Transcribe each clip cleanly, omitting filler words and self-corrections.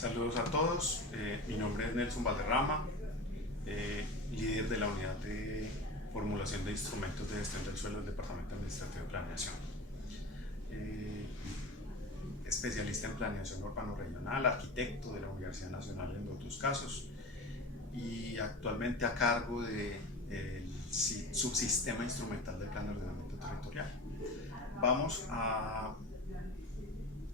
Saludos a todos, mi nombre es Nelson Valderrama, líder de la unidad de formulación de instrumentos de gestión del suelo del Departamento Administrativo de Planeación. Especialista en planeación urbano-regional, arquitecto de la Universidad Nacional en los dos casos y actualmente a cargo del subsistema instrumental del Plan de Ordenamiento Territorial. Vamos a,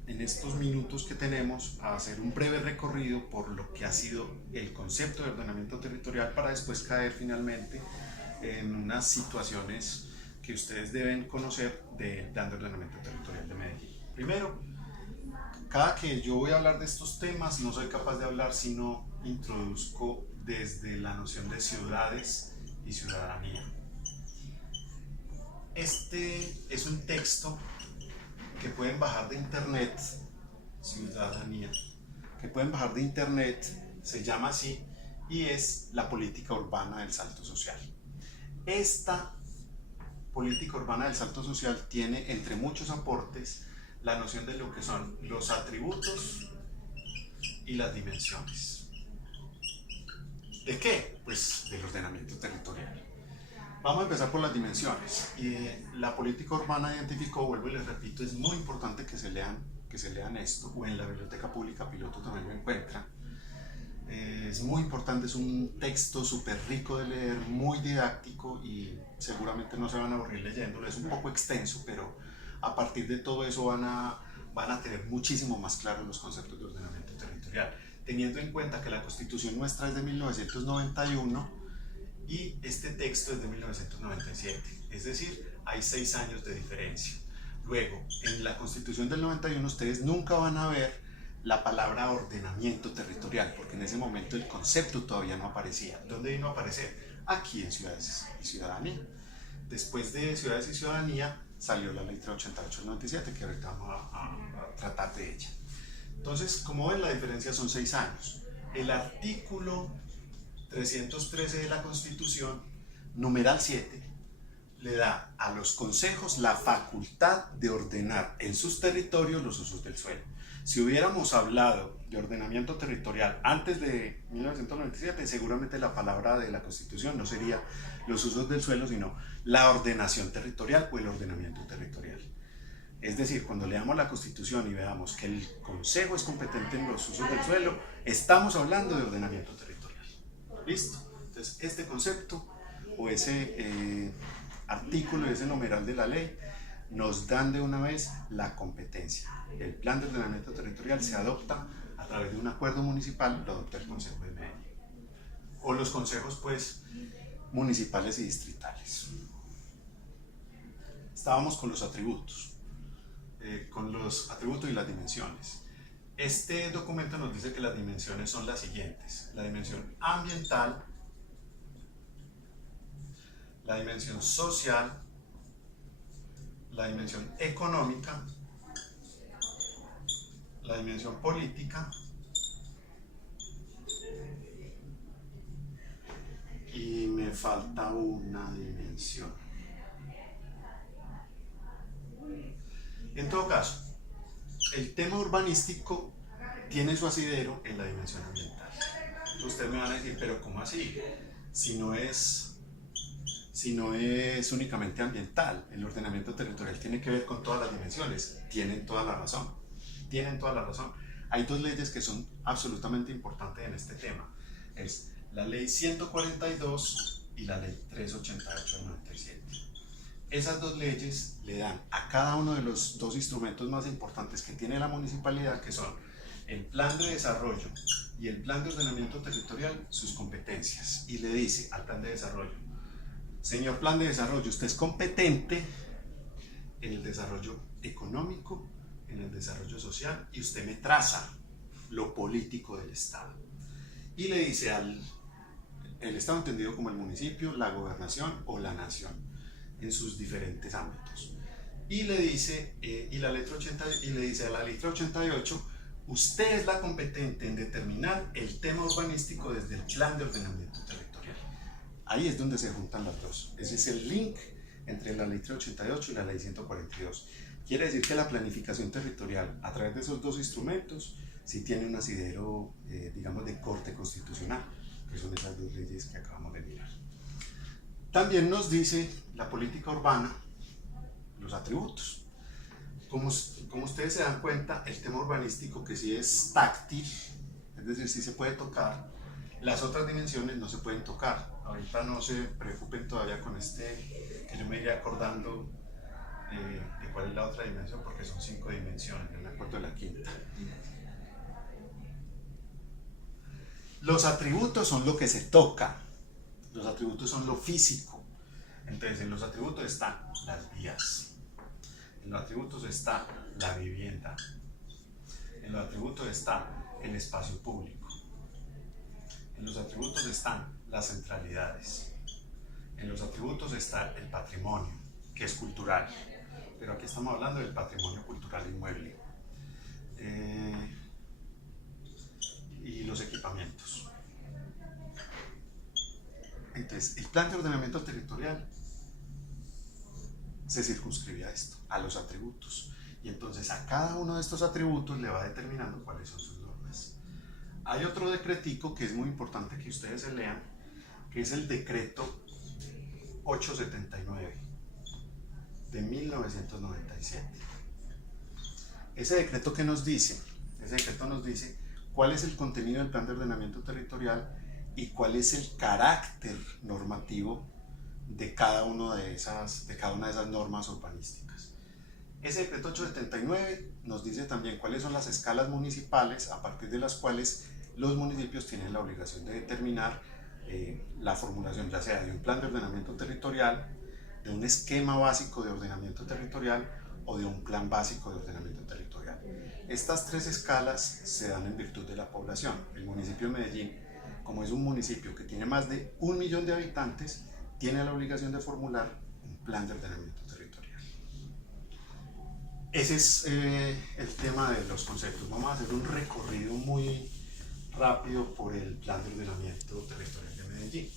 en estos minutos que tenemos, a hacer un breve recorrido por lo que ha sido el concepto de ordenamiento territorial para después caer finalmente en unas situaciones que ustedes deben conocer del Plan de Ordenamiento Territorial de Medellín. Primero, cada que yo voy a hablar de estos temas no soy capaz de hablar si no introduzco desde la noción de ciudades y ciudadanía. Este es un texto que pueden bajar de internet, ciudadanía, que pueden bajar de internet, se llama así, y es la política urbana del salto social. Esta política urbana del salto social tiene, entre muchos aportes, la noción de lo que son los atributos y las dimensiones. ¿De qué? Pues del ordenamiento territorial. Vamos a empezar por las dimensiones. La política urbana identificó, vuelvo y les repito, es muy importante que se lean esto, o en la biblioteca pública piloto también lo encuentran. Es muy importante, es un texto súper rico de leer, muy didáctico y seguramente no se van a aburrir leyéndolo, es un poco extenso, pero a partir de todo eso van a tener muchísimo más claros los conceptos de ordenamiento territorial, teniendo en cuenta que la Constitución nuestra es de 1991 y este texto es de 1997, es decir, hay 6 años de diferencia. Luego, en la Constitución del 91 ustedes nunca van a ver la palabra ordenamiento territorial, porque en ese momento el concepto todavía no aparecía. ¿Dónde vino a aparecer? Aquí en Ciudades y Ciudadanía. Después de Ciudades y Ciudadanía salió la Ley 388 del 97, que ahorita vamos a tratar de ella. Entonces, como ven, la diferencia son 6 años. El artículo 313 de la Constitución, numeral 7, le da a los consejos la facultad de ordenar en sus territorios los usos del suelo. Si hubiéramos hablado de ordenamiento territorial antes de 1997, seguramente la palabra de la Constitución no sería los usos del suelo, sino la ordenación territorial o el ordenamiento territorial. Es decir, cuando leamos la Constitución y veamos que el Consejo es competente en los usos del suelo, estamos hablando de ordenamiento territorial. ¿Listo? Entonces, este concepto o ese artículo, ese numeral de la ley, nos dan de una vez la competencia. El plan de ordenamiento territorial se adopta a través de un acuerdo municipal, lo adopta el Consejo de Medellín. O los consejos, pues, municipales y distritales. Estábamos con los atributos y las dimensiones. Este documento nos dice que las dimensiones son las siguientes: la dimensión ambiental, la dimensión social, la dimensión económica, la dimensión política y me falta una dimensión. En todo caso, el tema urbanístico tiene su asidero en la dimensión ambiental. Ustedes me van a decir, pero ¿cómo así? Si no es únicamente ambiental, el ordenamiento territorial tiene que ver con todas las dimensiones. Tienen toda la razón. Hay 2 leyes que son absolutamente importantes en este tema. Es la ley 142 y la ley 388 del 97. Esas 2 leyes le dan a cada uno de los 2 instrumentos más importantes que tiene la municipalidad, que son el plan de desarrollo y el plan de ordenamiento territorial, sus competencias. Y le dice al plan de desarrollo: señor plan de desarrollo, usted es competente en el desarrollo económico, en el desarrollo social, y usted me traza lo político del Estado. Y le dice el Estado entendido como el municipio, la gobernación o la nación, en sus diferentes ámbitos. Y le dice, y le dice a la ley 388, usted es la competente en determinar el tema urbanístico desde el plan de ordenamiento territorial. Ahí es donde se juntan las dos. Ese es el link entre la ley 388 y la ley 142. Quiere decir que la planificación territorial, a través de esos dos instrumentos, sí tiene un asidero, digamos, de corte constitucional, que son esas dos leyes que acabamos de mirar. También nos dice la política urbana los atributos. Como ustedes se dan cuenta, el tema urbanístico, que sí es táctil, es decir, sí se puede tocar, las otras dimensiones no se pueden tocar. Ahorita no se preocupen todavía con que yo me iré acordando de cuál es la otra dimensión, porque son 5 dimensiones, yo me acuerdo de la quinta. Los atributos son lo que se toca, los atributos son lo físico. Entonces, en los atributos están las vías, en los atributos está la vivienda, en los atributos está el espacio público, en los atributos están las centralidades, en los atributos está el patrimonio, que es cultural, pero aquí estamos hablando del patrimonio cultural inmueble, y los equipamientos. Entonces, el plan de ordenamiento territorial se circunscribe a esto, a los atributos, y entonces a cada uno de estos atributos le va determinando cuáles son sus normas. Hay otro decretico que es muy importante que ustedes se lean, que es el decreto 879 de 1997. Ese decreto, ¿qué nos dice? Ese decreto nos dice cuál es el contenido del plan de ordenamiento territorial y cuál es el carácter normativo de cada una de esas normas urbanísticas. Ese decreto 879 nos dice también cuáles son las escalas municipales a partir de las cuales los municipios tienen la obligación de determinar la formulación, ya sea de un plan de ordenamiento territorial, de un esquema básico de ordenamiento territorial o de un plan básico de ordenamiento territorial. Estas 3 escalas se dan en virtud de la población. El municipio de Medellín, como es un municipio que tiene más de 1 millón de habitantes, tiene la obligación de formular un plan de ordenamiento territorial. Ese es el tema de los conceptos. Vamos a hacer un recorrido muy rápido por el plan de ordenamiento territorial de Medellín.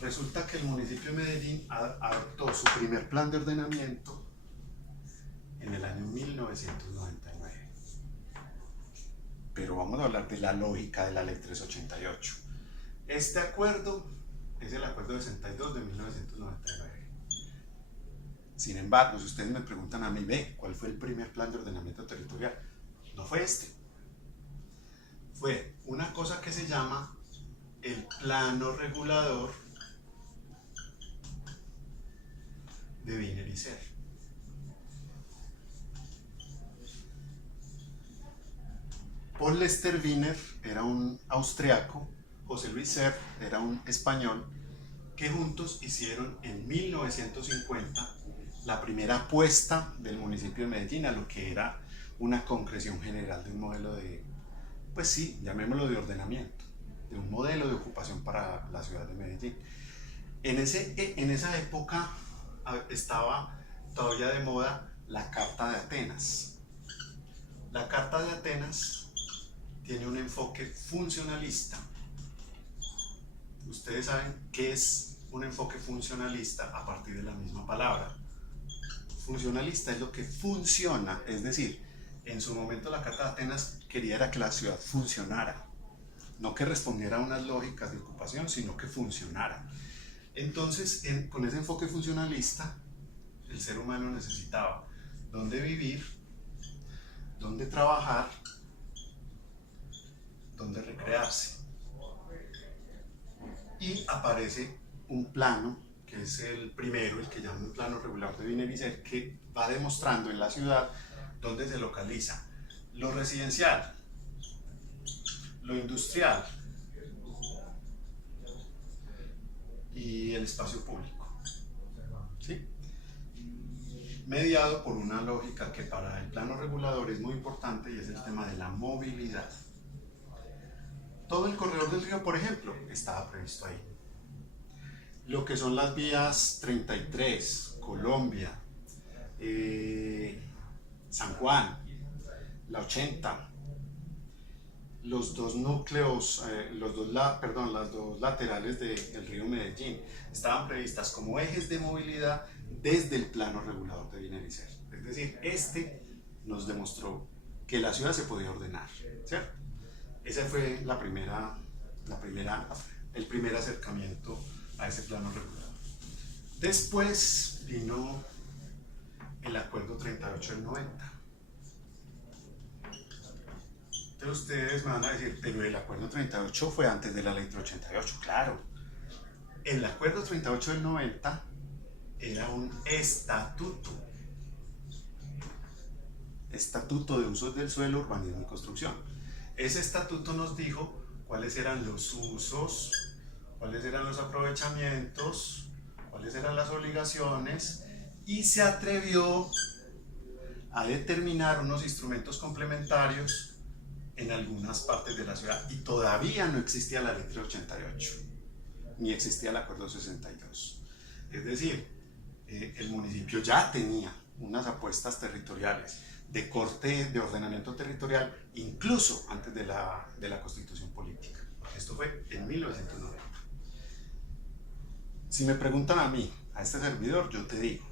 Resulta que el municipio de Medellín adoptó su primer plan de ordenamiento en el año 1999. Pero vamos a hablar de la lógica de la ley 388. Este acuerdo es el acuerdo 62 de 1999. Sin embargo, si ustedes me preguntan a mí, ¿cuál fue el primer plan de ordenamiento territorial? No fue este. Fue una cosa que se llama el plano regulador de Wiener y Serre. Paul Lester Wiener era un austriaco, José Luis Serre era un español, que juntos hicieron en 1950 la primera apuesta del municipio de Medellín a lo que era una concreción general de un modelo de, pues sí, llamémoslo de ordenamiento, de un modelo de ocupación para la ciudad de Medellín. En esa época estaba todavía de moda la Carta de Atenas. La Carta de Atenas tiene un enfoque funcionalista. Ustedes saben qué es un enfoque funcionalista a partir de la misma palabra. Funcionalista es lo que funciona, es decir, en su momento la Carta de Atenas quería era que la ciudad funcionara, no que respondiera a unas lógicas de ocupación, sino que funcionara. Entonces, con ese enfoque funcionalista, el ser humano necesitaba dónde vivir, dónde trabajar, dónde recrearse. Y aparece un plano, que es el primero, el que llaman plano regulador de Wiener y Serre, que va demostrando en la ciudad dónde se localiza lo residencial, lo industrial y el espacio público, ¿sí? Mediado por una lógica que para el plano regulador es muy importante, y es el tema de la movilidad. Todo el corredor del río, por ejemplo, estaba previsto ahí. Lo que son las vías 33, Colombia, San Juan, la 80, los dos núcleos, las dos laterales del río Medellín, estaban previstas como ejes de movilidad desde el plano regulador de Wiener y Serre. Es decir, nos demostró que la ciudad se podía ordenar, ¿cierto? Ese fue el primer acercamiento a ese plano regulador. Después vino el Acuerdo 38 del 90. Entonces ustedes me van a decir, pero el Acuerdo 38 fue antes de la Ley 88. Claro, el Acuerdo 38 del 90 era un estatuto de usos del suelo, urbanismo y construcción. Ese estatuto nos dijo cuáles eran los usos, cuáles eran los aprovechamientos, cuáles eran las obligaciones, y se atrevió a determinar unos instrumentos complementarios en algunas partes de la ciudad. Y todavía no existía la Ley 388, ni existía el Acuerdo 62. Es decir, el municipio ya tenía unas apuestas territoriales de corte de ordenamiento territorial, incluso antes de la Constitución Política. Esto fue en 1990. Si me preguntan a mí, a este servidor, yo te digo,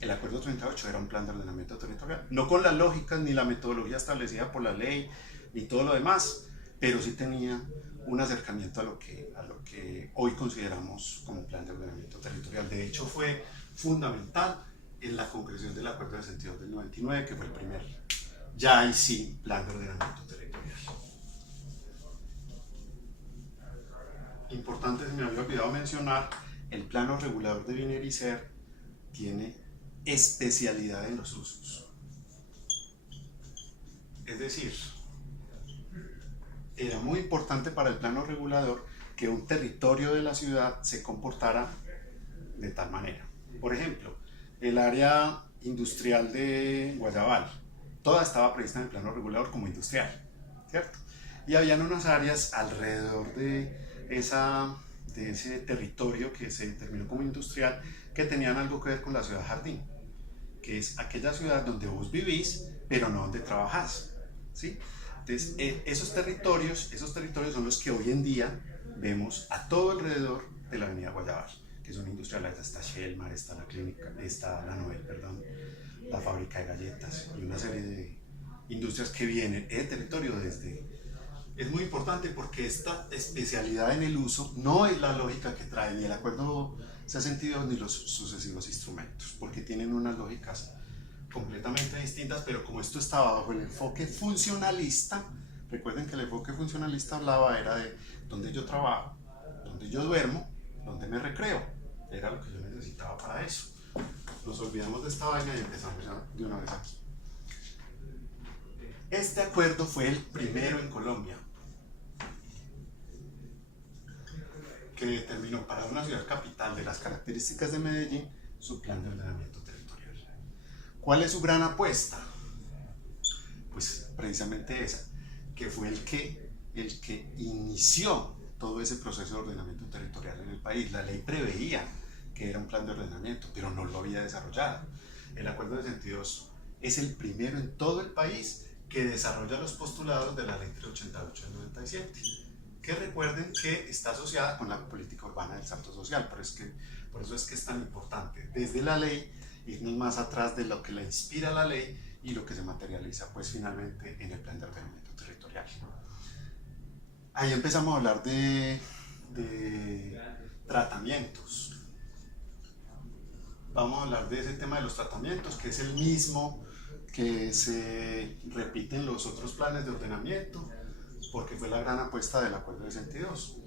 el Acuerdo 38 era un plan de ordenamiento territorial, no con las lógicas ni la metodología establecida por la ley, ni todo lo demás, pero sí tenía un acercamiento a lo que hoy consideramos como un plan de ordenamiento territorial. De hecho, fue fundamental en la concreción del Acuerdo de Sentido del 99, que fue el primer, ya ahí sí, plan de ordenamiento territorial. Importante, se me había olvidado mencionar, el plano regulador de Viner y Ser tiene especialidad en los usos. Es decir, era muy importante para el plano regulador que un territorio de la ciudad se comportara de tal manera. Por ejemplo, el área industrial de Guayabal, toda estaba prevista en el plano regulador como industrial, ¿cierto? Y habían unas áreas alrededor de ese territorio que se determinó como industrial que tenían algo que ver con la ciudad jardín, que es aquella ciudad donde vos vivís, pero no donde trabajás, ¿sí? Entonces, esos territorios son los que hoy en día vemos a todo alrededor de la avenida Guayabal, que son industriales. Está Shelmar, está la clínica, está la Noel, perdón, la fábrica de galletas y una serie de industrias que vienen. El territorio es muy importante porque esta especialidad en el uso no es la lógica que trae ni el Acuerdo 62 ni los sucesivos instrumentos, porque tienen unas lógicas completamente distintas, pero como esto estaba bajo el enfoque funcionalista, recuerden que el enfoque funcionalista hablaba era de dónde yo trabajo, dónde yo duermo, dónde me recreo, era lo que yo necesitaba para eso. Nos olvidamos de esta vaina y empezamos ya de una vez aquí. Este acuerdo fue el primero en Colombia que determinó para una ciudad capital de las características de Medellín su plan de ordenamiento territorial. ¿Cuál es su gran apuesta? Pues precisamente esa, que fue el que inició todo ese proceso de ordenamiento territorial en el país. La ley preveía que era un plan de ordenamiento, pero no lo había desarrollado. El Acuerdo de Sentidos es el primero en todo el país que desarrolla los postulados de la Ley 388 del 97, que recuerden que está asociada con la política urbana del salto social. Por eso es que es tan importante desde la ley irnos más atrás de lo que la inspira la ley y lo que se materializa pues finalmente en el plan de ordenamiento territorial. Ahí empezamos a hablar de tratamientos. Vamos a hablar de ese tema de los tratamientos, que es el mismo que se repite en los otros planes de ordenamiento, porque fue la gran apuesta del Acuerdo de Sentidos.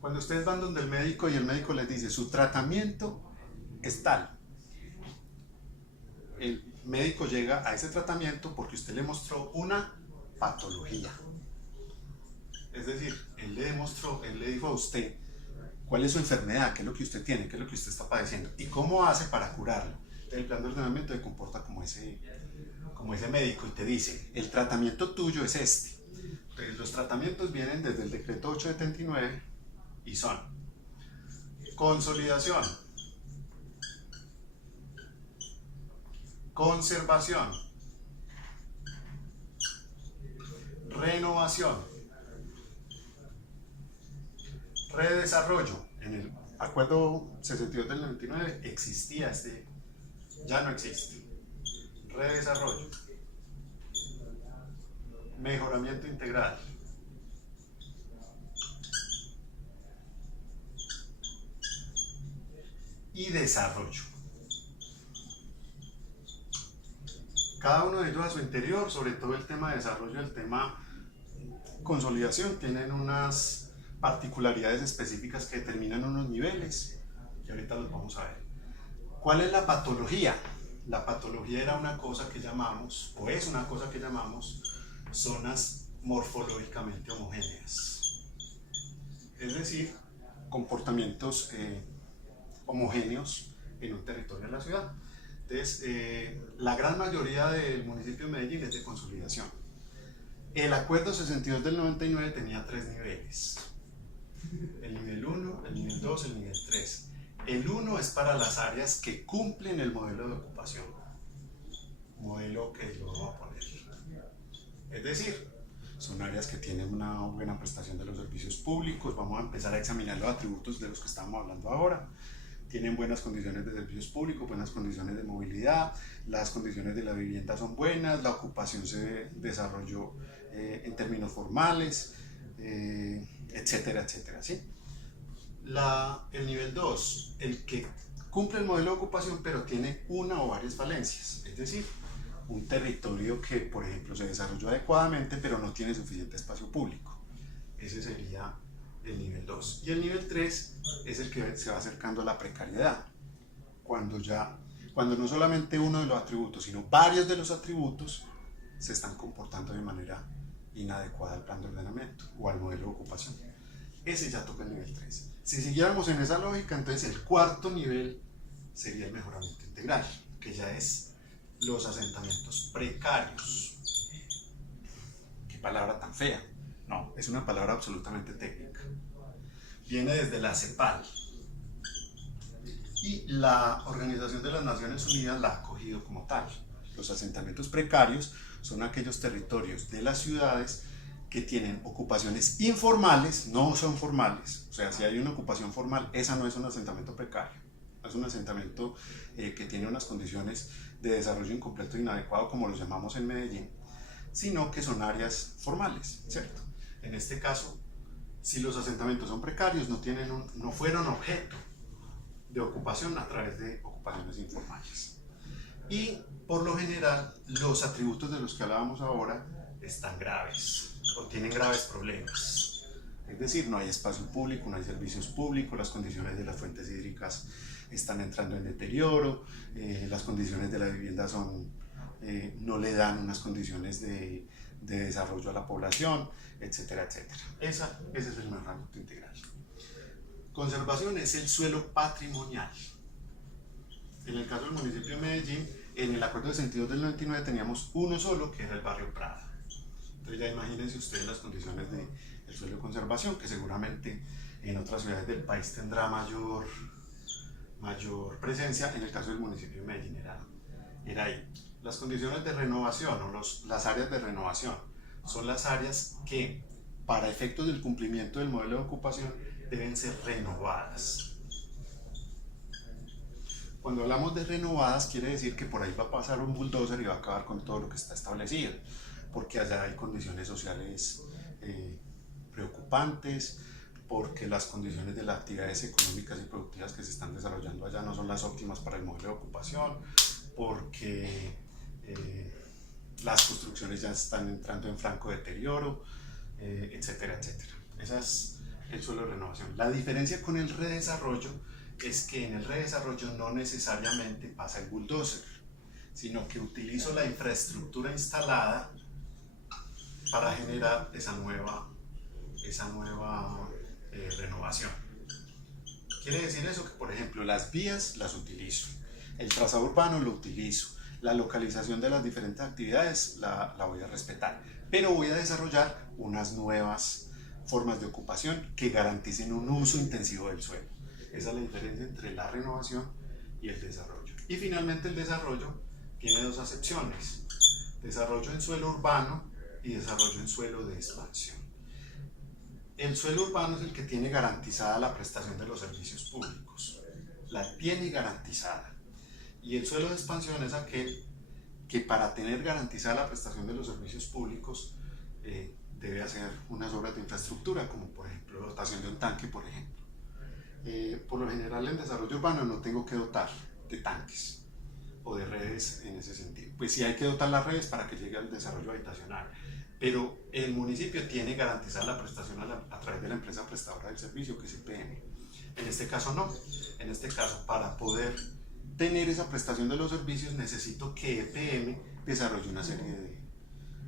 Cuando ustedes van donde el médico y el médico les dice su tratamiento es tal, el médico llega a ese tratamiento porque usted le mostró una patología. Es decir, él le dijo a usted cuál es su enfermedad, qué es lo que usted tiene, qué es lo que usted está padeciendo y cómo hace para curarlo. El plan de ordenamiento se comporta como ese médico y te dice, el tratamiento tuyo es este. Entonces, los tratamientos vienen desde el decreto 879 y son consolidación, conservación, renovación, redesarrollo. En el Acuerdo 62 del 99 existía ya no existe. redesarrollo, mejoramiento integral, y desarrollo. Cada uno de ellos a su interior, sobre todo el tema de desarrollo y el tema consolidación, tienen unas particularidades específicas que determinan unos niveles, que ahorita los vamos a ver. ¿Cuál es la patología? La patología era una cosa que llamamos, o es una cosa que llamamos, zonas morfológicamente homogéneas. Es decir, comportamientos homogéneos en un territorio de la ciudad. Entonces, la gran mayoría del municipio de Medellín es de consolidación. El acuerdo 62 del 99 tenía 3 niveles. El nivel 1, el nivel 2, el nivel 3. El 1 es para las áreas que cumplen el modelo de ocupación. Modelo que yo voy a poner. Es decir, son áreas que tienen una buena prestación de los servicios públicos. Vamos a empezar a examinar los atributos de los que estamos hablando ahora. Tienen buenas condiciones de servicios públicos, buenas condiciones de movilidad, las condiciones de la vivienda son buenas, la ocupación se desarrolló en términos formales, etcétera, etcétera, ¿sí? El nivel 2, el que cumple el modelo de ocupación pero tiene una o varias falencias, es decir, un territorio que, por ejemplo, se desarrolló adecuadamente pero no tiene suficiente espacio público. Ese sería el nivel 2. Y el nivel 3 es el que se va acercando a la precariedad, cuando no solamente uno de los atributos, sino varios de los atributos se están comportando de manera inadecuada al plan de ordenamiento o al modelo de ocupación. Ese ya toca el nivel 3. Si siguiéramos en esa lógica, entonces el cuarto nivel sería el mejoramiento integral, que ya es los asentamientos precarios. Qué palabra tan fea. No, es una palabra absolutamente técnica. Viene desde la CEPAL. Y la Organización de las Naciones Unidas la ha acogido como tal. Los asentamientos precarios son aquellos territorios de las ciudades que tienen ocupaciones informales, no son formales. O sea, si hay una ocupación formal, esa no es un asentamiento precario. Es un asentamiento que tiene unas condiciones de desarrollo incompleto e inadecuado, como los llamamos en Medellín, sino que son áreas formales, ¿cierto? En este caso, si los asentamientos son precarios, no fueron objeto de ocupación a través de ocupaciones informales. Y por lo general, los atributos de los que hablábamos ahora están graves o tienen graves problemas. Es decir, no hay espacio público, no hay servicios públicos, las condiciones de las fuentes hídricas están entrando en deterioro, las condiciones de la vivienda no le dan unas condiciones de desarrollo a la población, etcétera, etcétera. Ese es el mejoramiento integral. Conservación es el suelo patrimonial. En el caso del municipio de Medellín, en el acuerdo de 62 del 99 teníamos uno solo, que era el barrio Prada. Entonces ya imagínense ustedes las condiciones del suelo de conservación, que seguramente en otras ciudades del país tendrá mayor presencia. En el caso del municipio de Medellín era ahí. Las condiciones de renovación o las áreas de renovación son las áreas que, para efectos del cumplimiento del modelo de ocupación, deben ser renovadas. Cuando hablamos de renovadas, quiere decir que por ahí va a pasar un bulldozer y va a acabar con todo lo que está establecido, porque allá hay condiciones sociales preocupantes, porque las condiciones de las actividades económicas y productivas que se están desarrollando allá no son las óptimas para el modelo de ocupación, porque las construcciones ya están entrando en franco deterioro, etcétera, etcétera. Ese es el suelo de renovación. La diferencia con el redesarrollo es que en el redesarrollo no necesariamente pasa el bulldozer, sino que utilizo la infraestructura instalada para generar esa nueva renovación. Quiere decir eso que, por ejemplo, las vías las utilizo, el trazado urbano lo utilizo, la localización de las diferentes actividades la voy a respetar, pero voy a desarrollar unas nuevas formas de ocupación que garanticen un uso intensivo del suelo. Esa es la diferencia entre la renovación y el desarrollo. Y finalmente el desarrollo tiene dos acepciones: desarrollo en suelo urbano y desarrollo en suelo de expansión. El suelo urbano es el que tiene garantizada la prestación de los servicios públicos, la tiene garantizada. Y el suelo de expansión es aquel que para tener garantizada la prestación de los servicios públicos debe hacer unas obras de infraestructura, como por ejemplo dotación de un tanque, por ejemplo. Por lo general en desarrollo urbano no tengo que dotar de tanques o de redes en ese sentido. Pues sí hay que dotar las redes para que llegue al desarrollo habitacional, pero el municipio tiene garantizada la prestación a través de la empresa prestadora del servicio, que es EPM. En este caso no. En este caso, para poder tener esa prestación de los servicios, necesito que EPM desarrolle una serie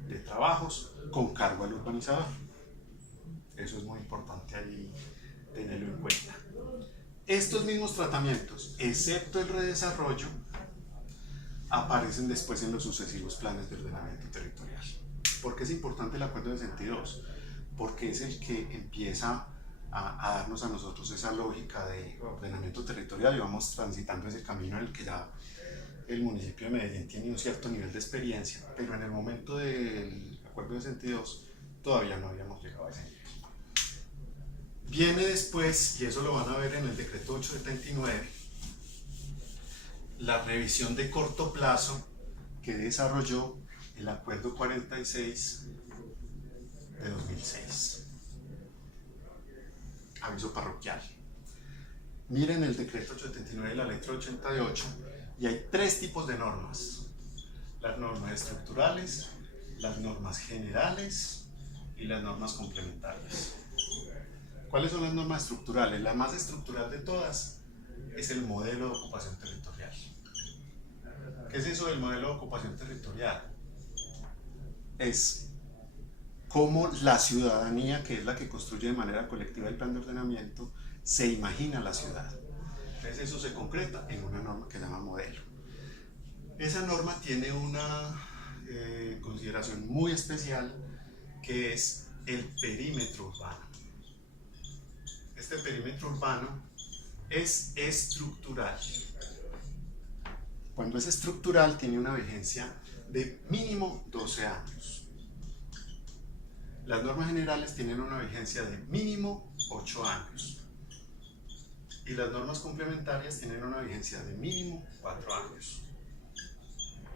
de trabajos con cargo al urbanizador. Eso es muy importante ahí tenerlo en cuenta. Estos mismos tratamientos, excepto el redesarrollo, aparecen después en los sucesivos planes de ordenamiento territorial. ¿Por qué es importante el acuerdo de sentido 2? Porque es el que empieza a darnos a nosotros esa lógica de ordenamiento territorial y vamos transitando ese camino en el que ya el municipio de Medellín tiene un cierto nivel de experiencia, pero en el momento del acuerdo de sentido 2 todavía no habíamos llegado a ese nivel. Viene después, y eso lo van a ver en el decreto 879, la revisión de corto plazo que desarrolló el acuerdo 46 de 2006. Aviso parroquial. Miren el decreto 879 y la letra 88 y hay tres tipos de normas: las normas estructurales, las normas generales y las normas complementarias. ¿Cuáles son las normas estructurales? La más estructural de todas es el modelo de ocupación territorial. ¿Qué es eso del modelo de ocupación territorial? Es cómo la ciudadanía, que es la que construye de manera colectiva el plan de ordenamiento, se imagina la ciudad. Entonces eso se concreta en una norma que se llama modelo. Esa norma tiene una consideración muy especial, que es el perímetro urbano. Este perímetro urbano es estructural. Cuando es estructural tiene una vigencia de mínimo 12 años. Las normas generales tienen una vigencia de mínimo 8 años. Y las normas complementarias tienen una vigencia de mínimo 4 años.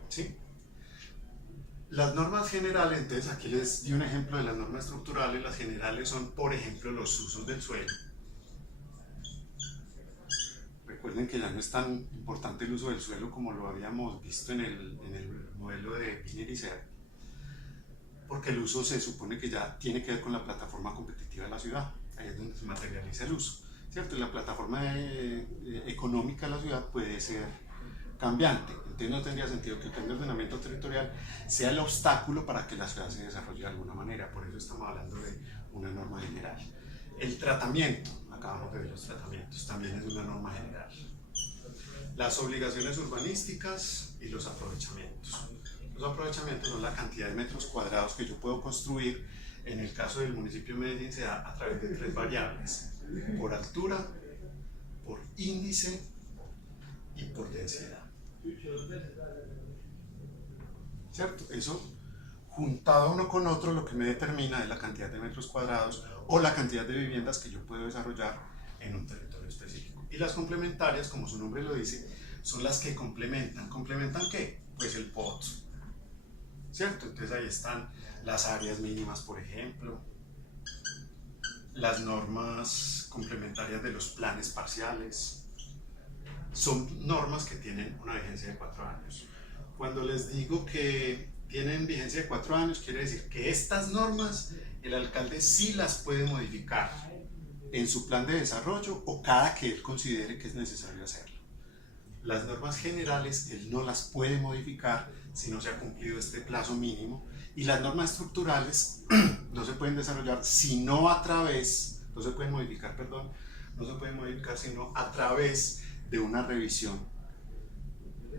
¿Sí? Las normas generales, entonces aquí les di un ejemplo de las normas estructurales. Las generales son, por ejemplo, los usos del suelo. Recuerden que ya no es tan importante el uso del suelo como lo habíamos visto en el modelo de Wiener y Serre, porque el uso se supone que ya tiene que ver con la plataforma competitiva de la ciudad. Ahí es donde se materializa el uso, ¿cierto? Y la plataforma económica de la ciudad puede ser cambiante. Entonces no tendría sentido que el plan de ordenamiento territorial sea el obstáculo para que la ciudad se desarrolle de alguna manera. Por eso estamos hablando de una norma general. El tratamiento, acabamos de ver los tratamientos, también es una norma general. Las obligaciones urbanísticas y los aprovechamientos. Los aprovechamientos son la cantidad de metros cuadrados que yo puedo construir. En el caso del municipio de Medellín se da a través de tres variables: por altura, por índice y por densidad. ¿Cierto? Eso juntado uno con otro lo que me determina es la cantidad de metros cuadrados o la cantidad de viviendas que yo puedo desarrollar en un territorio específico. Y las complementarias, como su nombre lo dice, son las que complementan. ¿Complementan qué? Pues el POT, ¿cierto? Entonces ahí están las áreas mínimas, por ejemplo, las normas complementarias de los planes parciales. Son normas que tienen una vigencia de 4 años. Cuando les digo que tienen vigencia de 4 años, quiere decir que estas normas el alcalde sí las puede modificar en su plan de desarrollo o cada que él considere que es necesario hacerlo. Las normas generales él no las puede modificar si no se ha cumplido este plazo mínimo, y las normas estructurales no se pueden desarrollar sino a través, no se pueden modificar, perdón, no se pueden modificar sino a través de una revisión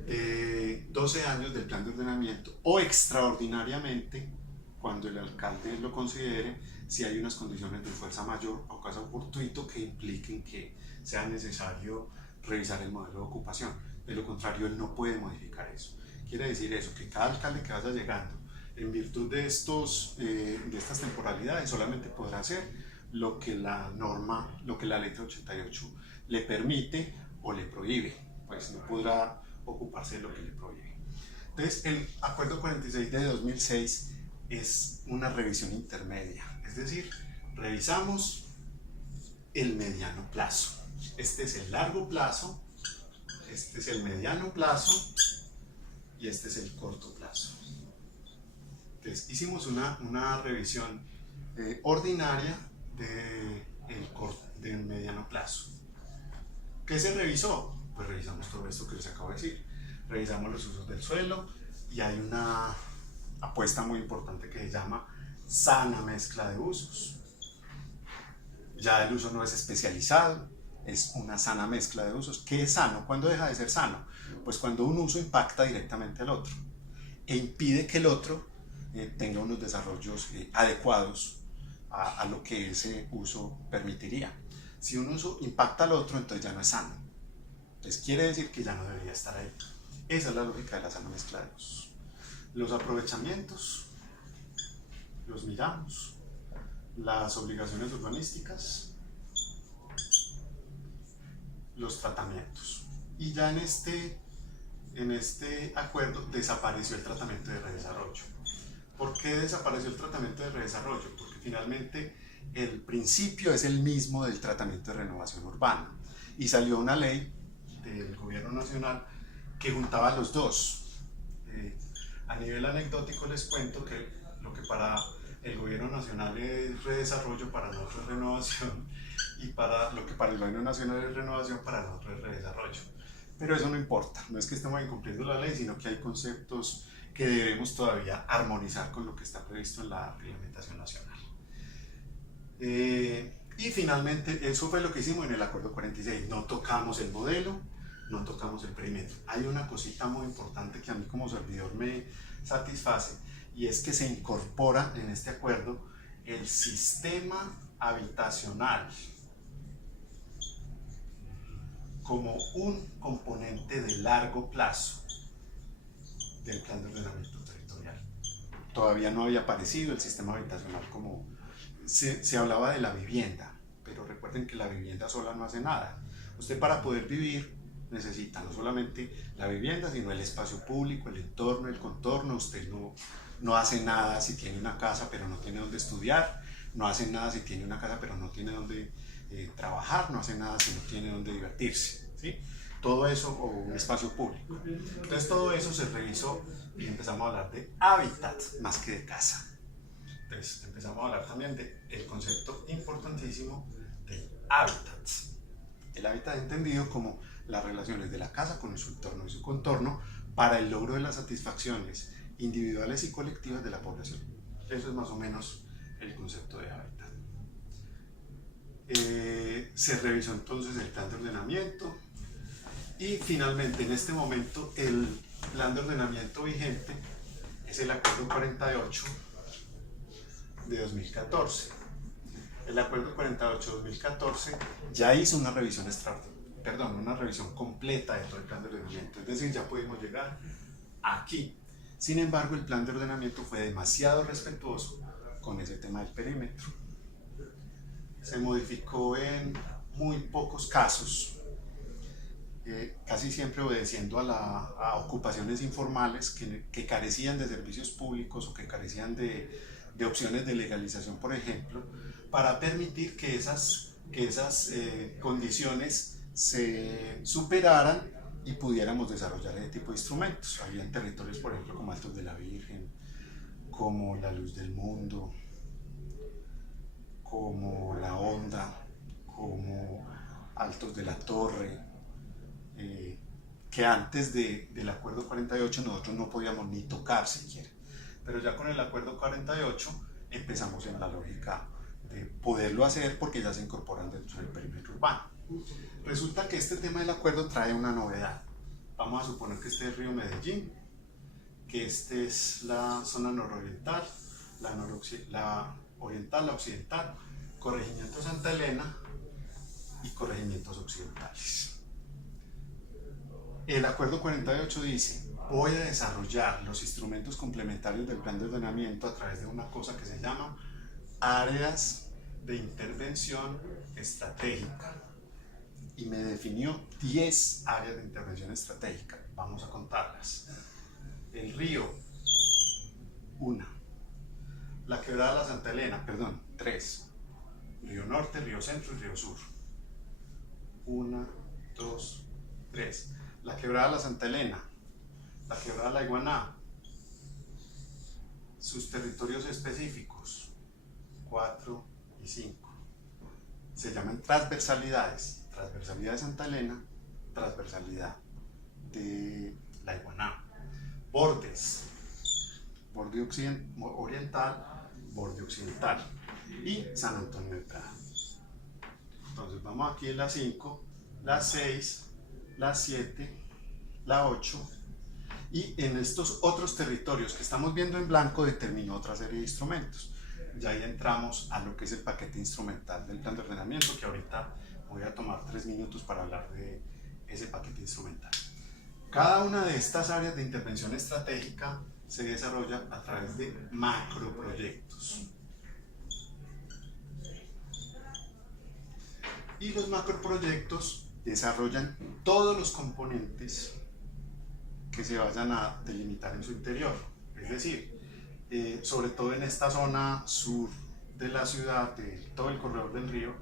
de 12 años del plan de ordenamiento, o extraordinariamente, cuando el alcalde lo considere, si hay unas condiciones de fuerza mayor o caso fortuito que impliquen que sea necesario revisar el modelo de ocupación. De lo contrario, él no puede modificar eso. Quiere decir eso, que cada alcalde que vaya llegando, en virtud de estas temporalidades, solamente podrá hacer lo que la norma, lo que la letra 88 le permite o le prohíbe, pues no podrá ocuparse de lo que le prohíbe. Entonces, el Acuerdo 46 de 2006 es una revisión intermedia, es decir, revisamos el mediano plazo. Este es el largo plazo, este es el mediano plazo y este es el corto plazo. Entonces, hicimos una revisión ordinaria del mediano plazo. ¿Qué se revisó? Pues revisamos todo esto que les acabo de decir. Revisamos los usos del suelo y hay una apuesta muy importante que se llama sana mezcla de usos. Ya el uso no es especializado, es una sana mezcla de usos. ¿Qué es sano? ¿Cuándo deja de ser sano? Pues cuando un uso impacta directamente al otro e impide que el otro tenga unos desarrollos adecuados a lo que ese uso permitiría. Si un uso impacta al otro, entonces ya no es sano. Entonces quiere decir que ya no debería estar ahí. Esa es la lógica de la sana mezcla de usos. Los aprovechamientos los miramos, las obligaciones urbanísticas, los tratamientos. Y ya en este acuerdo desapareció el tratamiento de redesarrollo. ¿Por qué desapareció el tratamiento de redesarrollo? Porque finalmente el principio es el mismo del tratamiento de renovación urbana. Y salió una ley del gobierno nacional que juntaba los dos. A nivel anecdótico les cuento que lo que para el gobierno nacional es redesarrollo, para nosotros es renovación, y lo que para el gobierno nacional es renovación, para nosotros es redesarrollo. Pero eso no importa, no es que estemos incumpliendo la ley, sino que hay conceptos que debemos todavía armonizar con lo que está previsto en la reglamentación nacional. Y finalmente, eso fue lo que hicimos en el Acuerdo 46. No tocamos el modelo, no tocamos el perímetro. Hay una cosita muy importante que a mí como servidor me satisface, y es que se incorpora en este acuerdo el sistema habitacional como un componente de largo plazo del plan de ordenamiento territorial. Todavía no había aparecido el sistema habitacional como se hablaba de la vivienda, pero recuerden que la vivienda sola no hace nada. Usted, para poder vivir, necesita no solamente la vivienda, sino el espacio público, el entorno, el contorno. Usted no hace nada si tiene una casa pero no tiene donde estudiar, no hace nada si tiene una casa pero no tiene donde trabajar, no hace nada si no tiene donde divertirse, ¿sí? Todo eso, o un espacio público. Entonces todo eso se revisó y empezamos a hablar de hábitat más que de casa. Entonces empezamos a hablar también del concepto importantísimo de hábitat. El hábitat entendido como las relaciones de la casa con su entorno y su contorno para el logro de las satisfacciones individuales y colectivas de la población. Eso es más o menos el concepto de hábitat. Se revisó entonces el plan de ordenamiento y finalmente en este momento el plan de ordenamiento vigente es el Acuerdo 48 de 2014. El Acuerdo 48-2014 ya hizo una revisión una revisión completa de todo el plan de ordenamiento, es decir, ya pudimos llegar aquí. Sin embargo, el plan de ordenamiento fue demasiado respetuoso con ese tema del perímetro. Se modificó en muy pocos casos, casi siempre obedeciendo a ocupaciones informales que carecían de servicios públicos o que carecían de opciones de legalización, por ejemplo, para permitir que esas condiciones se superaran y pudiéramos desarrollar ese tipo de instrumentos. Había territorios, por ejemplo, como Altos de la Virgen, como La Luz del Mundo, como La Honda, como Altos de la Torre, que antes del Acuerdo 48 nosotros no podíamos ni tocar siquiera. Pero ya con el Acuerdo 48 empezamos en la lógica de poderlo hacer porque ya se incorporan dentro del perímetro urbano. Resulta que este tema del acuerdo trae una novedad. Vamos a suponer que este es Río Medellín, que este es la zona nororiental, la oriental, la occidental, corregimiento Santa Elena y corregimientos occidentales. El Acuerdo 48 dice: voy a desarrollar los instrumentos complementarios del plan de ordenamiento a través de una cosa que se llama áreas de intervención estratégica. Y me definió 10 áreas de intervención estratégica. Vamos a contarlas. El río, 1. La quebrada de la Santa Elena, perdón, 3. Río Norte, Río Centro y Río Sur. 1, 2, 3. La quebrada de la Santa Elena, la quebrada de la Iguaná, sus territorios específicos, 4 y 5. Se llaman transversalidades. Transversalidad de Santa Elena, transversalidad de la Iguaná. Bordes, borde oriental, borde occidental y San Antonio de Prada. Entonces vamos aquí en la 5, la 6, la 7, la 8 y en estos otros territorios que estamos viendo en blanco determinó otra serie de instrumentos. Ya ahí entramos a lo que es el paquete instrumental del plan de ordenamiento, que ahorita voy a tomar 3 minutos para hablar de ese paquete instrumental. Cada una de estas áreas de intervención estratégica se desarrolla a través de macroproyectos. Y los macroproyectos desarrollan todos los componentes que se vayan a delimitar en su interior. Es decir, sobre todo en esta zona sur de la ciudad, de todo el corredor del río,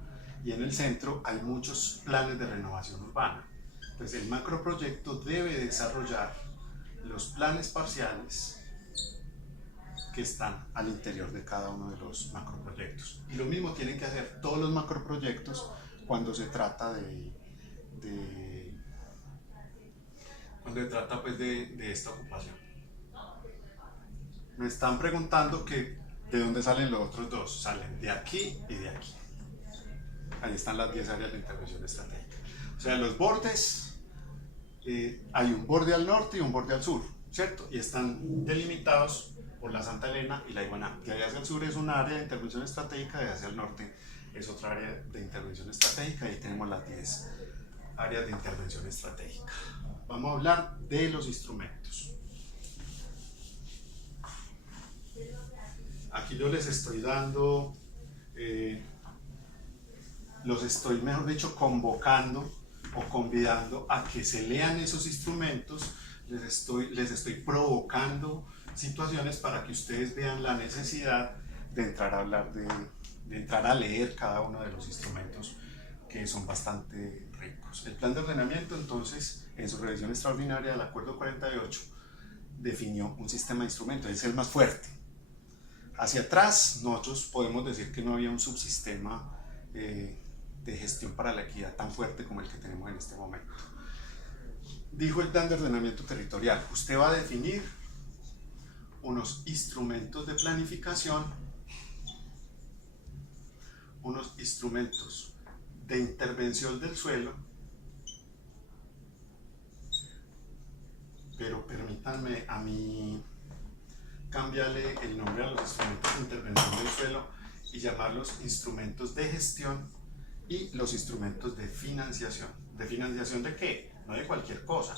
y en el centro hay muchos planes de renovación urbana. Entonces el macroproyecto debe desarrollar los planes parciales que están al interior de cada uno de los macroproyectos. Y lo mismo tienen que hacer todos los macroproyectos cuando se trata pues de esta ocupación. Me están preguntando que de dónde salen los otros dos. Salen de aquí y de aquí. Ahí están las 10 áreas de intervención estratégica. O sea, los bordes, hay un borde al norte y un borde al sur, ¿cierto? Y están delimitados por la Santa Elena y la Iguaná. De ahí hacia el sur es una área de intervención estratégica, de hacia el norte es otra área de intervención estratégica, y ahí tenemos las 10 áreas de intervención estratégica. Vamos a hablar de los instrumentos. Aquí yo les estoy dando, los estoy, mejor dicho, convocando o convidando a que se lean esos instrumentos. Les estoy provocando situaciones para que ustedes vean la necesidad de entrar a hablar de entrar a leer cada uno de los instrumentos, que son bastante ricos. El plan de ordenamiento, entonces, en su revisión extraordinaria del acuerdo 48, definió un sistema de instrumentos, es el más fuerte. Hacia atrás, nosotros podemos decir que no había un subsistema de gestión para la equidad tan fuerte como el que tenemos en este momento. Dijo el plan de ordenamiento territorial: usted va a definir unos instrumentos de planificación, unos instrumentos de intervención del suelo, pero permítanme a mí cambiarle el nombre a los instrumentos de intervención del suelo y llamarlos instrumentos de gestión y los instrumentos de financiación. ¿De financiación de qué? No de cualquier cosa,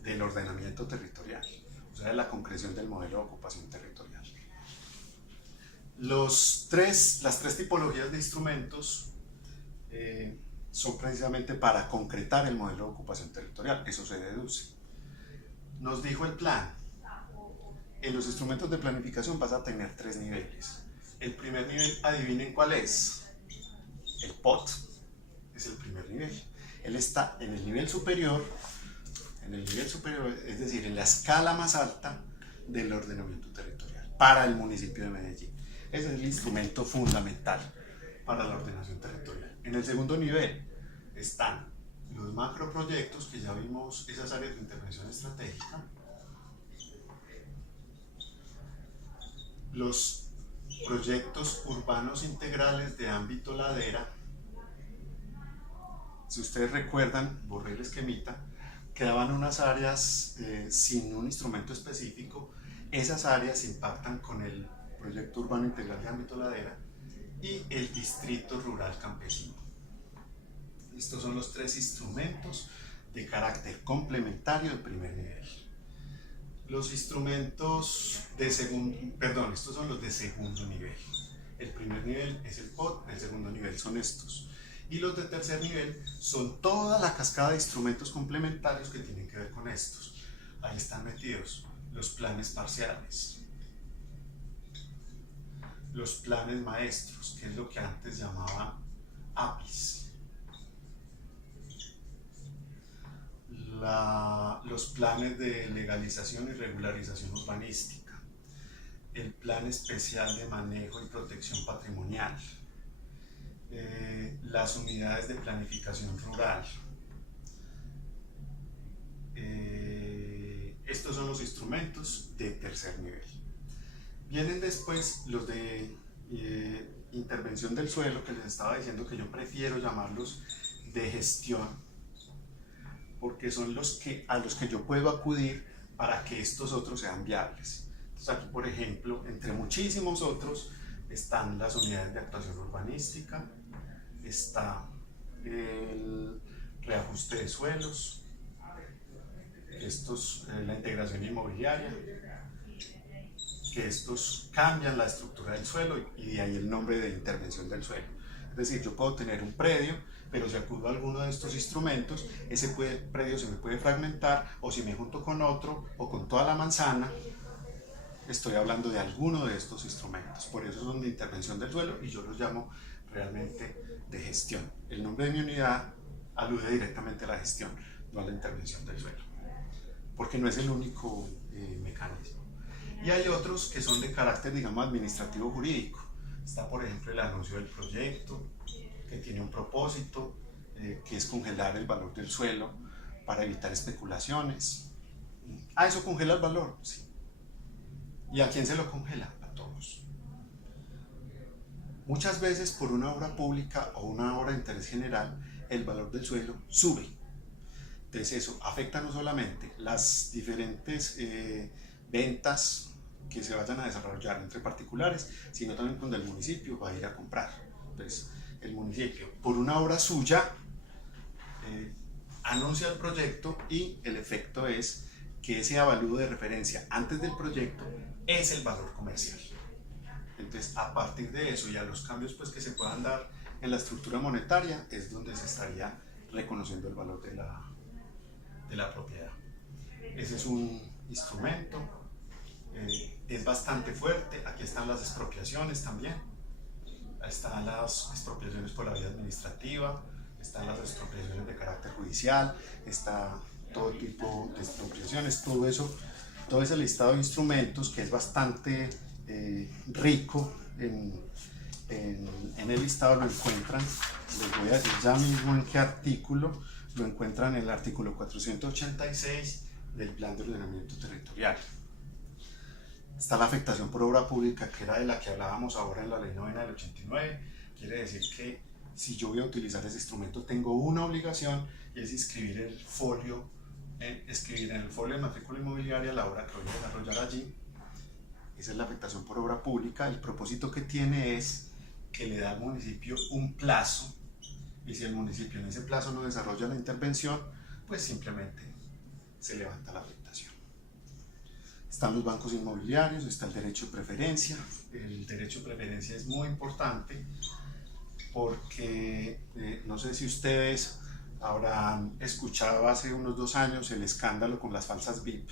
del ordenamiento territorial, o sea, de la concreción del modelo de ocupación territorial. Las tres tipologías de instrumentos son precisamente para concretar el modelo de ocupación territorial, eso se deduce. Nos dijo el plan: en los instrumentos de planificación vas a tener 3 niveles. El primer nivel, adivinen cuál es. El POT es el primer nivel. Él está en el nivel superior, es decir, en la escala más alta del ordenamiento territorial para el municipio de Medellín. Ese es el instrumento fundamental para la ordenación territorial. En el segundo nivel están los macroproyectos, que ya vimos esas áreas de intervención estratégica, los proyectos urbanos integrales de ámbito ladera. Si ustedes recuerdan, borré el esquemita, quedaban unas áreas sin un instrumento específico. Esas áreas impactan con el proyecto urbano integral de ámbito ladera y el distrito rural campesino. Estos son los 3 instrumentos de carácter complementario del primer nivel. Los instrumentos estos son los de segundo nivel. El primer nivel es el POT, el segundo nivel son estos. Y los de tercer nivel son toda la cascada de instrumentos complementarios que tienen que ver con estos. Ahí están metidos los planes parciales, los planes maestros, que es lo que antes llamaban APIs, los planes de legalización y regularización urbanística, el plan especial de manejo y protección patrimonial, las unidades de planificación rural. Estos son los instrumentos de tercer nivel. Vienen después los de intervención del suelo, que les estaba diciendo que yo prefiero llamarlos de gestión, porque son a los que yo puedo acudir para que estos otros sean viables. Entonces aquí, por ejemplo, entre muchísimos otros, están las unidades de actuación urbanística, está el reajuste de suelos, la integración inmobiliaria, que estos cambian la estructura del suelo y de ahí el nombre de intervención del suelo. Es decir, yo puedo tener un predio, pero si acudo a alguno de estos instrumentos, ese predio se me puede fragmentar, o si me junto con otro o con toda la manzana, estoy hablando de alguno de estos instrumentos. Por eso son de intervención del suelo y yo los llamo realmente de gestión. El nombre de mi unidad alude directamente a la gestión, no a la intervención del suelo, porque no es el único mecanismo. Y hay otros que son de carácter, digamos, administrativo jurídico. Está, por ejemplo, el anuncio del proyecto, que tiene un propósito, que es congelar el valor del suelo para evitar especulaciones. ¿Eso congela el valor? Sí. ¿Y a quién se lo congela? A todos. Muchas veces por una obra pública o una obra de interés general, el valor del suelo sube. Entonces eso afecta no solamente las diferentes ventas que se vayan a desarrollar entre particulares, sino también cuando el municipio va a ir a comprar. Entonces el municipio, por una obra suya, anuncia el proyecto y el efecto es que ese avalúo de referencia antes del proyecto es el valor comercial. Entonces, a partir de eso y a los cambios pues, que se puedan dar en la estructura monetaria, es donde se estaría reconociendo el valor de la propiedad. Ese es un instrumento, es bastante fuerte. Aquí están las expropiaciones también, están las expropiaciones por la vía administrativa, están las expropiaciones de carácter judicial, está todo tipo de expropiaciones, todo ese listado de instrumentos que es bastante rico en el listado. Lo encuentran, les voy a decir ya mismo en qué artículo, lo encuentran en el artículo 486 del Plan de Ordenamiento Territorial. Está la afectación por obra pública, que era de la que hablábamos ahora en la Ley 9 del 89, quiere decir que si yo voy a utilizar ese instrumento tengo una obligación y es inscribir en el folio de matrícula inmobiliaria la obra que voy a desarrollar allí. Esa es la afectación por obra pública. El propósito que tiene es que le da al municipio un plazo, y si el municipio en ese plazo no desarrolla la intervención, pues simplemente se levanta la afectación. Están los bancos inmobiliarios, está el derecho de preferencia. El derecho de preferencia es muy importante porque no sé si ustedes habrán escuchado hace unos 2 años el escándalo con las falsas VIP.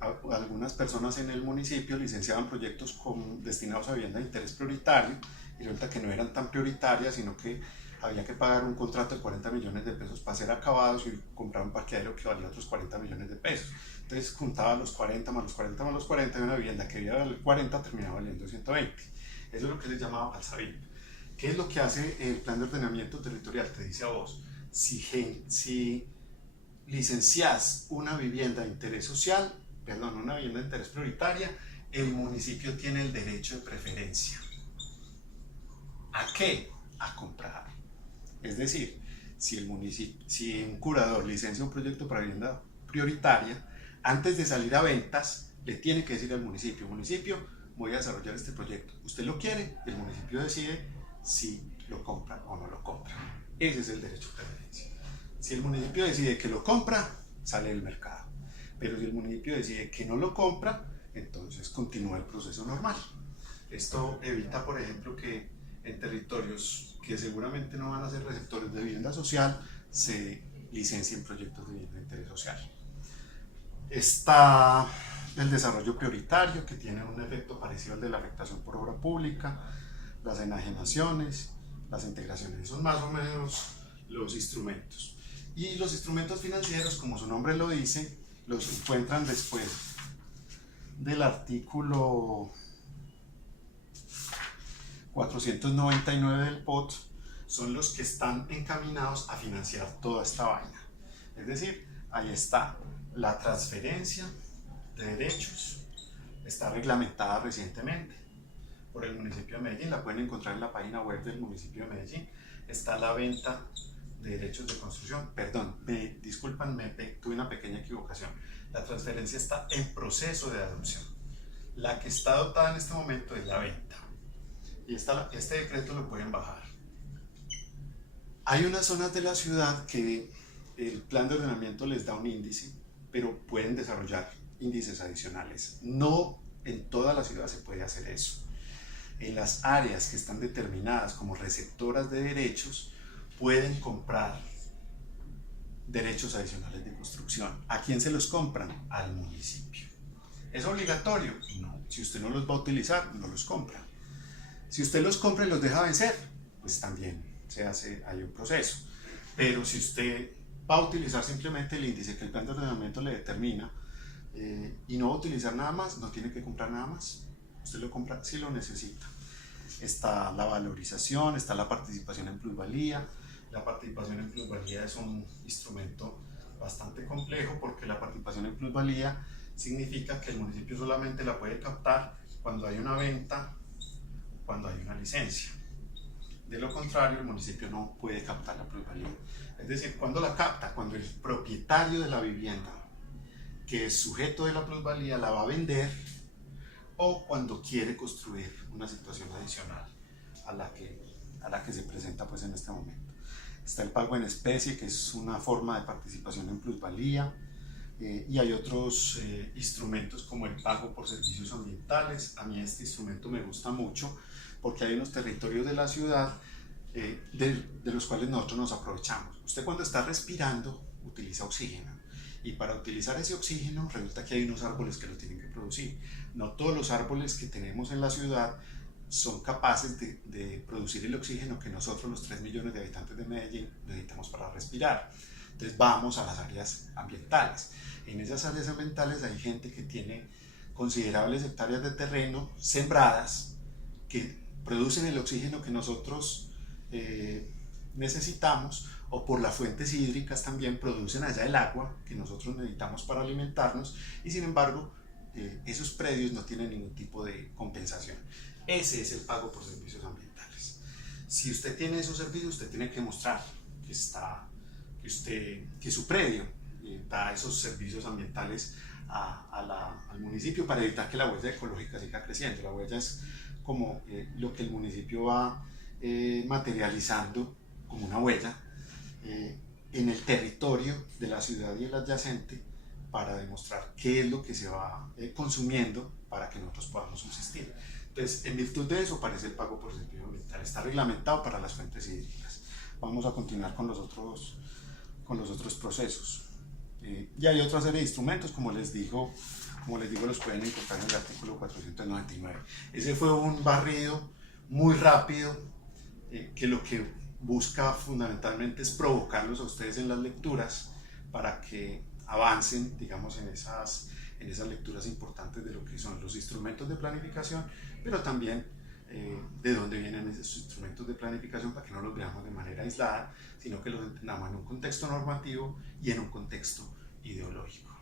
Algunas personas en el municipio licenciaban proyectos destinados a vivienda de interés prioritario y resulta que no eran tan prioritarias, sino que había que pagar un contrato de 40 millones de pesos para ser acabados y comprar un parqueadero que valía otros 40 millones de pesos. Entonces juntaba los 40 más los 40 más los 40 y una vivienda que debía valer 40 terminaba valiendo 120. Eso es lo que se llamaba falsa VIP. ¿Qué es lo que hace el Plan de Ordenamiento Territorial? Te dice a vos, si licenciás una vivienda de interés social, una vivienda de interés prioritaria, el municipio tiene el derecho de preferencia. ¿A qué? A comprar. Es decir, si un curador licencia un proyecto para vivienda prioritaria, antes de salir a ventas, le tiene que decir al municipio, voy a desarrollar este proyecto. ¿Usted lo quiere? El municipio decide si lo compra o no lo compra. Ese es el derecho de preferencia. Si el municipio decide que lo compra, sale del mercado. Pero si el municipio decide que no lo compra, entonces continúa el proceso normal. Esto evita, por ejemplo, que en territorios que seguramente no van a ser receptores de vivienda social, se licencien proyectos de vivienda de interés social. Está el desarrollo prioritario, que tiene un efecto parecido al de la afectación por obra pública, las enajenaciones, las integraciones. Son más o menos los instrumentos. Y los instrumentos financieros, como su nombre lo dice, los encuentran después del artículo 499 del POT, son los que están encaminados a financiar toda esta vaina. Es decir, ahí está la transferencia de derechos, está reglamentada recientemente por el municipio de Medellín, la pueden encontrar en la página web del municipio de Medellín. Está la venta de derechos de construcción, perdón, disculpan, tuve una pequeña equivocación. La transferencia está en proceso de adopción. La que está adoptada en este momento es la venta. Y este decreto lo pueden bajar. Hay unas zonas de la ciudad que el plan de ordenamiento les da un índice, pero pueden desarrollar índices adicionales. No en toda la ciudad se puede hacer eso. En las áreas que están determinadas como receptoras de derechos, pueden comprar derechos adicionales de construcción. ¿A quién se los compran? Al municipio. ¿Es obligatorio? No. Si usted no los va a utilizar, no los compra. Si usted los compra y los deja vencer, pues también hay un proceso. Pero si usted va a utilizar simplemente el índice que el plan de ordenamiento le determina y no va a utilizar nada más, no tiene que comprar nada más. Usted lo compra si lo necesita. Está la valorización, está la participación en plusvalía. La participación en plusvalía es un instrumento bastante complejo porque la participación en plusvalía significa que el municipio solamente la puede captar cuando hay una venta, cuando hay una licencia. De lo contrario, el municipio no puede captar la plusvalía. Es decir, ¿cuándo la capta? Cuando el propietario de la vivienda, que es sujeto de la plusvalía, la va a vender, o cuando quiere construir una situación adicional a la que se presenta pues en este momento. Está el pago en especie, que es una forma de participación en plusvalía, y hay otros instrumentos como el pago por servicios ambientales. A mí este instrumento me gusta mucho porque hay unos territorios de la ciudad de los cuales nosotros nos aprovechamos. Usted cuando está respirando utiliza oxígeno, y para utilizar ese oxígeno resulta que hay unos árboles que lo tienen que producir. No todos los árboles que tenemos en la ciudad son capaces de producir el oxígeno que nosotros, los 3 millones de habitantes de Medellín, necesitamos para respirar. Entonces vamos a las áreas ambientales. En esas áreas ambientales hay gente que tiene considerables hectáreas de terreno sembradas que producen el oxígeno que nosotros necesitamos, o por las fuentes hídricas también producen allá el agua que nosotros necesitamos para alimentarnos, y sin embargo esos predios no tienen ningún tipo de compensación. Ese es el pago por servicios ambientales. Si usted tiene esos servicios, usted tiene que mostrar que su predio da esos servicios ambientales al municipio para evitar que la huella ecológica siga creciendo. La huella es como lo que el municipio va materializando como una huella en el territorio de la ciudad y el adyacente, para demostrar qué es lo que se va consumiendo para que nosotros podamos subsistir. Entonces, en virtud de eso aparece el pago por servicio ambiental. Está reglamentado para las fuentes hídricas. Vamos a continuar con los otros procesos. Y hay otra serie de instrumentos, como les digo, los pueden encontrar en el artículo 499. Ese fue un barrido muy rápido que lo que busca fundamentalmente es provocarlos a ustedes en las lecturas para que avancen, digamos, en esas lecturas importantes de lo que son los instrumentos de planificación, pero también de dónde vienen esos instrumentos de planificación, para que no los veamos de manera aislada, sino que los entendamos en un contexto normativo y en un contexto ideológico.